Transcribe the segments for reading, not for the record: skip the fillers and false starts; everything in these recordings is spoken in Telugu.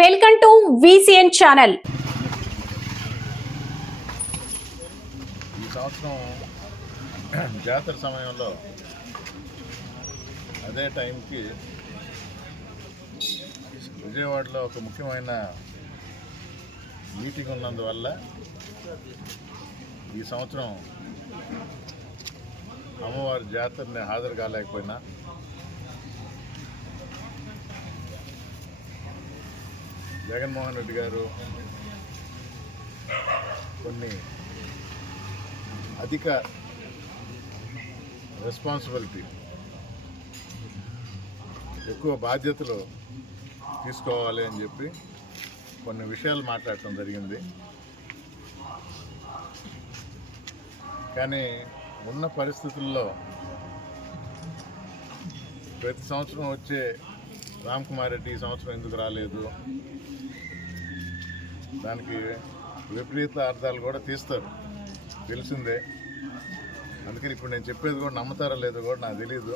Welcome to VCN channel. ఈ సంవత్సరం జాతర సమయంలో అదే టైంకి విజయవాడలో ఒక ముఖ్యమైన మీటింగ్ ఉన్నందువల్ల ఈ సంవత్సరం అమ్మవారి జాతరని హాజరు కాలేకపోయినా జగన్మోహన్ రెడ్డి గారు కొన్ని అధిక రెస్పాన్సిబిలిటీ ఎక్కువ బాధ్యతలు తీసుకోవాలి అని చెప్పి కొన్ని విషయాలు మాట్లాడటం జరిగింది. కానీ ఉన్న పరిస్థితుల్లో ప్రతి సంవత్సరం వచ్చే రామ్ కుమార్ రెడ్డి ఈ సంవత్సరం ఎందుకు రాలేదు, దానికి విపరీత అర్థాలు కూడా తీస్తారు, తెలిసిందే. అందుకని ఇప్పుడు నేను చెప్పేది కూడా నమ్ముతారో లేదో కూడా నాకు తెలియదు.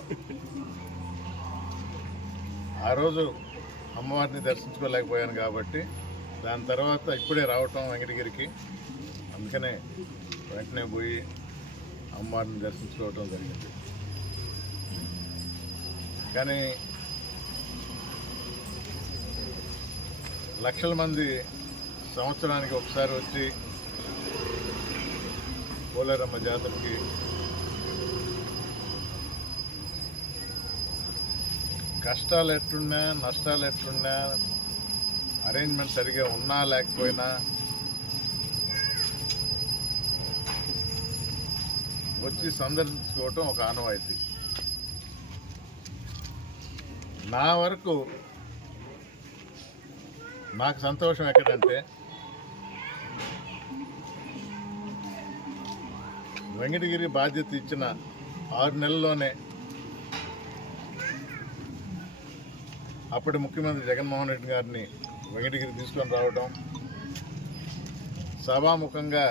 ఆ రోజు అమ్మవారిని దర్శించుకోలేకపోయాను కాబట్టి దాని తర్వాత ఇప్పుడే రావటం వెంకటగిరికి, అందుకనే వెంటనే పోయి అమ్మవారిని దర్శించుకోవటం జరిగింది. కానీ లక్షల మంది సంవత్సరానికి ఒకసారి వచ్చి పోలేరమ్మ జాతరకి కష్టాలు ఎట్లున్నా నష్టాలు ఎట్లున్నా అరేంజ్మెంట్ సరిగా ఉన్నా లేకపోయినా వచ్చి సందర్శించుకోవటం ఒక ఆనవాయితీ. నా వరకు నాకు సంతోషం ఎక్కడంటే వెంకటగిరి బాధ్యత ఇచ్చిన 6 నెలల్లోనే అప్పటి ముఖ్యమంత్రి జగన్మోహన్ రెడ్డి గారిని వెంకటగిరి తీసుకొని రావడం, సభాముఖంగా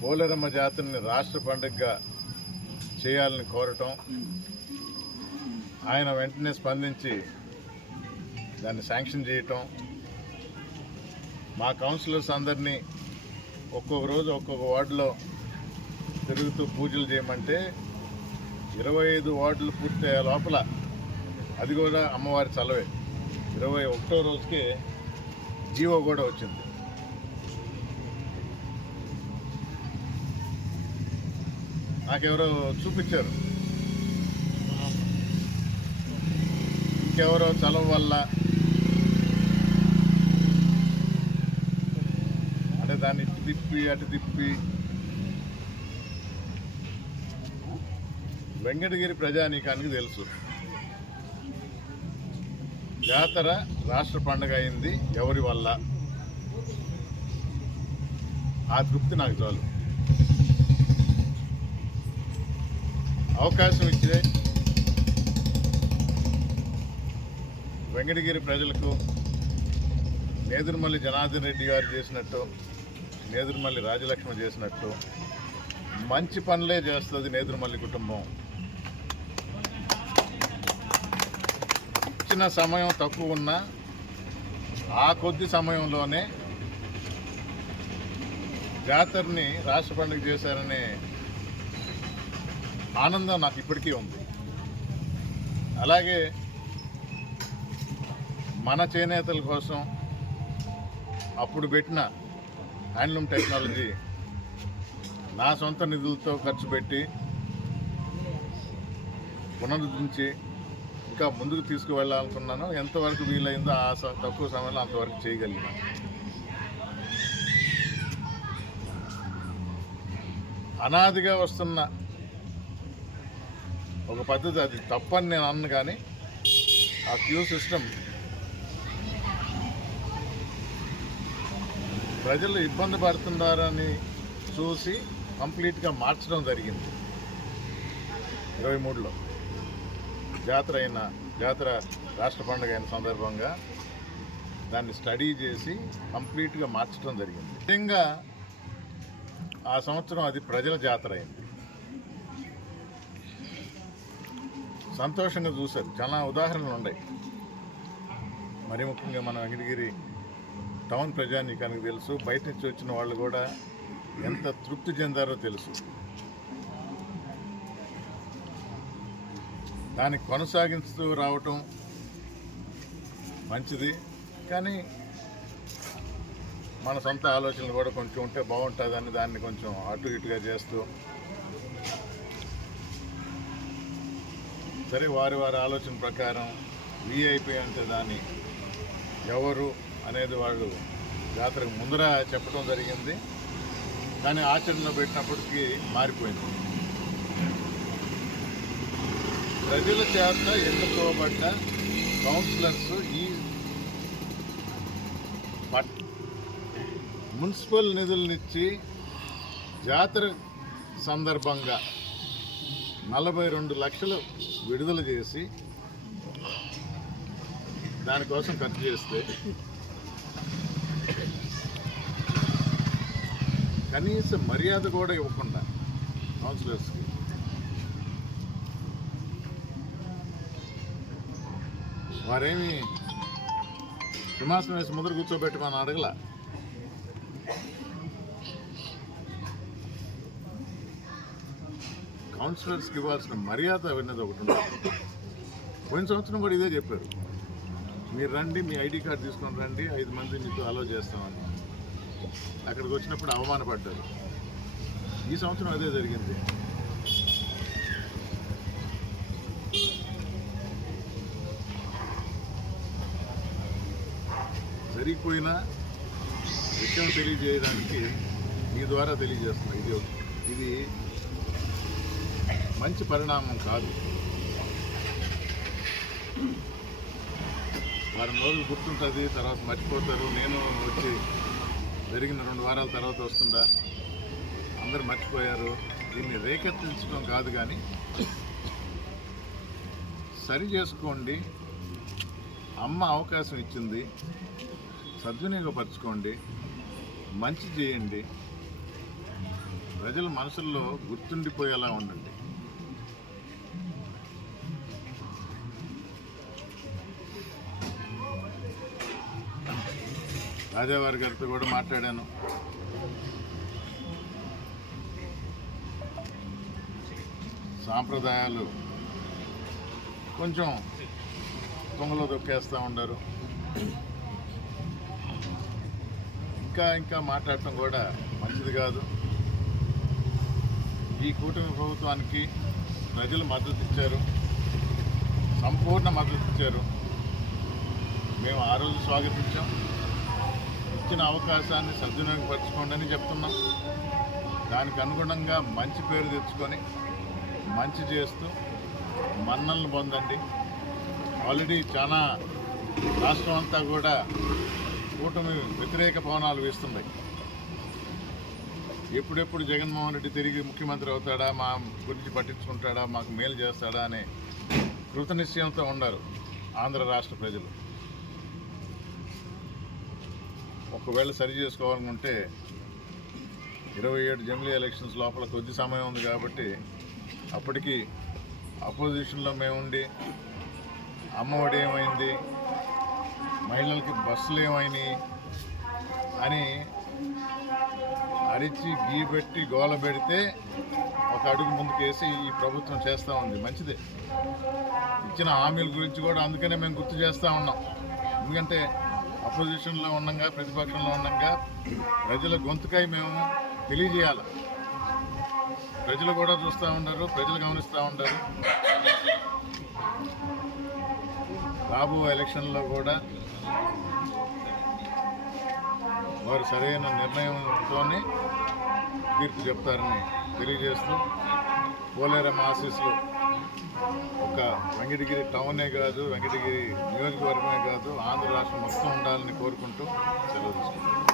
పోలేరమ్మ జాతరని రాష్ట్ర పండుగగా చేయాలని కోరటం, ఆయన వెంటనే స్పందించి దాన్ని శాంక్షన్ చేయటం, మా కౌన్సిలర్స్ అందరినీ ఒక్కొక్క రోజు ఒక్కొక్క వార్డులో తిరుగుతూ పూజలు చేయమంటే 25 వార్డులు పూర్తయ్యే లోపల, అది కూడా అమ్మవారి చలవే, 21వ రోజుకి జీవో కూడా వచ్చింది. నాకెవరో చూపించారు, ఇంకెవరో చలవ వల్ల అంటే దాన్ని ఇటు తిప్పి అటు తిప్పి. వెంకటగిరి ప్రజానీకానికి తెలుసు జాతర రాష్ట్ర పండుగ అయింది ఎవరి వల్ల, ఆ తృప్తి నాకు చాలు. అవకాశం ఇచ్చే వెంకటగిరి ప్రజలకు నేదురుమల్లి జనార్దన్ రెడ్డి గారు చేసినట్టు, నేదురుమల్లి రాజలక్ష్మి చేసినట్టు మంచి పనులే చేస్తుంది నేదురుమల్లి కుటుంబం. ఇచ్చిన సమయం తక్కువ ఉన్నా ఆ కొద్ది సమయంలోనే జాతరని రాష్ట్ర పండుగ చేశారనే ఆనందం నాకు ఇప్పటికీ ఉంది. అలాగే మన చేనేతల కోసం అప్పుడు పెట్టిన హ్యాండ్లూమ్ టెక్నాలజీ నా సొంత నిధులతో ఖర్చు పెట్టి పునరుద్ధరించి ఇంకా ముందుకు తీసుకువెళ్ళాలనుకున్నాను. ఎంతవరకు వీలైందో ఆ తక్కువ సమయంలో అంతవరకు చేయగలిగినాను. అనాదిగా వస్తున్న ఒక పద్ధతి, అది తప్పని నేను అన్ను, కానీ ఆ క్యూ సిస్టమ్ ప్రజలు ఇబ్బంది పడుతున్నారని చూసి కంప్లీట్గా మార్చడం జరిగింది. 23లో జాతర రాష్ట్ర పండుగ అయిన సందర్భంగా దాన్ని స్టడీ చేసి కంప్లీట్గా మార్చడం జరిగింది. ముఖ్యంగా ఆ సంవత్సరం అది ప్రజల జాతర అయింది. సంతోషంగా చూశారు. చాలా ఉదాహరణలు ఉన్నాయి. మరి ముఖ్యంగా మన వెంకటగిరి టౌన్ ప్రజానీకానికి తెలుసు, బయట నుంచి వచ్చిన వాళ్ళు కూడా ఎంత తృప్తి చెందారో తెలుసు. దాన్ని కొనసాగిస్తూ రావటం మంచిది, కానీ మన సొంత ఆలోచనలు కూడా కొంచెం ఉంటే బాగుంటుందని దాన్ని కొంచెం అటు ఇటుగా చేస్తూ, సరే వారి ఆలోచన ప్రకారం వీఐపీ అంటే దాన్ని ఎవరు అనేది వాళ్ళు జాతరకు ముందర చెప్పడం జరిగింది, కానీ ఆచరణలో పెట్టినప్పటికీ మారిపోయింది. ప్రజల చేత ఎన్నుకోబడ్డ కౌన్సిలర్స్ ఈ మున్సిపల్ నిధులనిచ్చి జాతర సందర్భంగా 42 లక్షలు విడుదల చేసి దానికోసం ఖర్చు చేస్తే కనీస మర్యాద కూడా ఇవ్వకుండా కౌన్సిలర్స్కి వారేమి సింహాసనం వేసి ముందర కూర్చోబెట్టమని అడగల. కౌన్సిలర్స్కి ఇవ్వాల్సిన మర్యాద అనేది ఒకటి ఉంటుంది. పోయిన సంవత్సరం కూడా ఇదే చెప్పారు, మీరు రండి, మీ ఐడి కార్డు తీసుకొని రండి, 5 మంది మీతో అలో చేస్తామని. అక్కడికి వచ్చినప్పుడు అవమానపడ్డారు. ఈ సంవత్సరం అదే జరిగింది. జరిగిపోయిన విషయం తెలియజేయడానికి మీ ద్వారా తెలియజేస్తున్నా. ఇది మంచి పరిణామం కాదు. వారం రోజులు గుర్తుంటుంది, తర్వాత మర్చిపోతారు. నేను వచ్చి జరిగిన 2 వారాల తర్వాత వస్తుందా, అందరూ మర్చిపోయారు. దీన్ని రేకెత్తించడం కాదు, కానీ సరి చేసుకోండి. అమ్మ అవకాశం ఇచ్చింది, సద్వినియోగపరచుకోండి, మంచి చేయండి, ప్రజల మనసుల్లో గుర్తుండిపోయేలా ఉండండి. రాజావారి గారితో కూడా మాట్లాడాను. సాంప్రదాయాలు కొంచెం పొంగలో దొక్కేస్తూ ఉన్నారు. ఇంకా మాట్లాడటం కూడా మంచిది కాదు. ఈ కూటమి ప్రభుత్వానికి ప్రజలు మద్దతు ఇచ్చారు, సంపూర్ణ మద్దతు ఇచ్చారు. మేము ఆ రోజు స్వాగతించాం. ఇచ్చిన అవకాశాన్ని సద్వినియోగపరచుకోండి అని చెప్తున్నాం. దానికి అనుగుణంగా మంచి పేరు తెచ్చుకొని మంచి చేస్తూ మన్నలను పొందండి. ఆల్రెడీ చాలా రాష్ట్రం అంతా కూడా కూటమి వ్యతిరేక పవనాలు వీస్తున్నాయి. ఎప్పుడెప్పుడు జగన్మోహన్ రెడ్డి తిరిగి ముఖ్యమంత్రి అవుతాడా, మా గురించి పట్టించుకుంటాడా, మాకు మేలు చేస్తాడా అనే కృతనిశ్చయంతో ఉన్నారు ఆంధ్ర రాష్ట్ర ప్రజలు. ఒకవేళ సరి చేసుకోవాలనుకుంటే 27 జమిలీ ఎలక్షన్స్ లోపల కొద్ది సమయం ఉంది కాబట్టి అప్పటికి అపోజిషన్లో మేముండి అమ్మఒడి ఏమైంది, మహిళలకి బస్సులు ఏమైనాయి అని అరిచి గీపెట్టి గోల పెడితే ఒక అడుగు ముందుకేసి ఈ ప్రభుత్వం చేస్తూ ఉంది. మంచిదే. ఇచ్చిన హామీల గురించి కూడా అందుకనే మేము గుర్తు చేస్తూ ఉన్నాం. ఎందుకంటే అపోజిషన్లో ఉండగా, ప్రతిపక్షంలో ఉండగా ప్రజల గొంతుకై మేము తెలియజేయాలి. ప్రజలు కూడా చూస్తూ ఉన్నారు, ప్రజలు గమనిస్తూ ఉంటారు. రాబో ఎలక్షన్లో కూడా వారు సరైన నిర్ణయంతోనే తీర్పు చెప్తారని తెలియజేస్తూ, పోలేరమ్మ ఆశీస్సులు ఒక వెంకటగిరి టౌనే కాదు, వెంకటగిరి నియోజకవర్గమే కాదు, ఆంధ్ర రాష్ట్రం మొత్తం ఉండాలని కోరుకుంటూ సెలవు తీసుకుంటాం.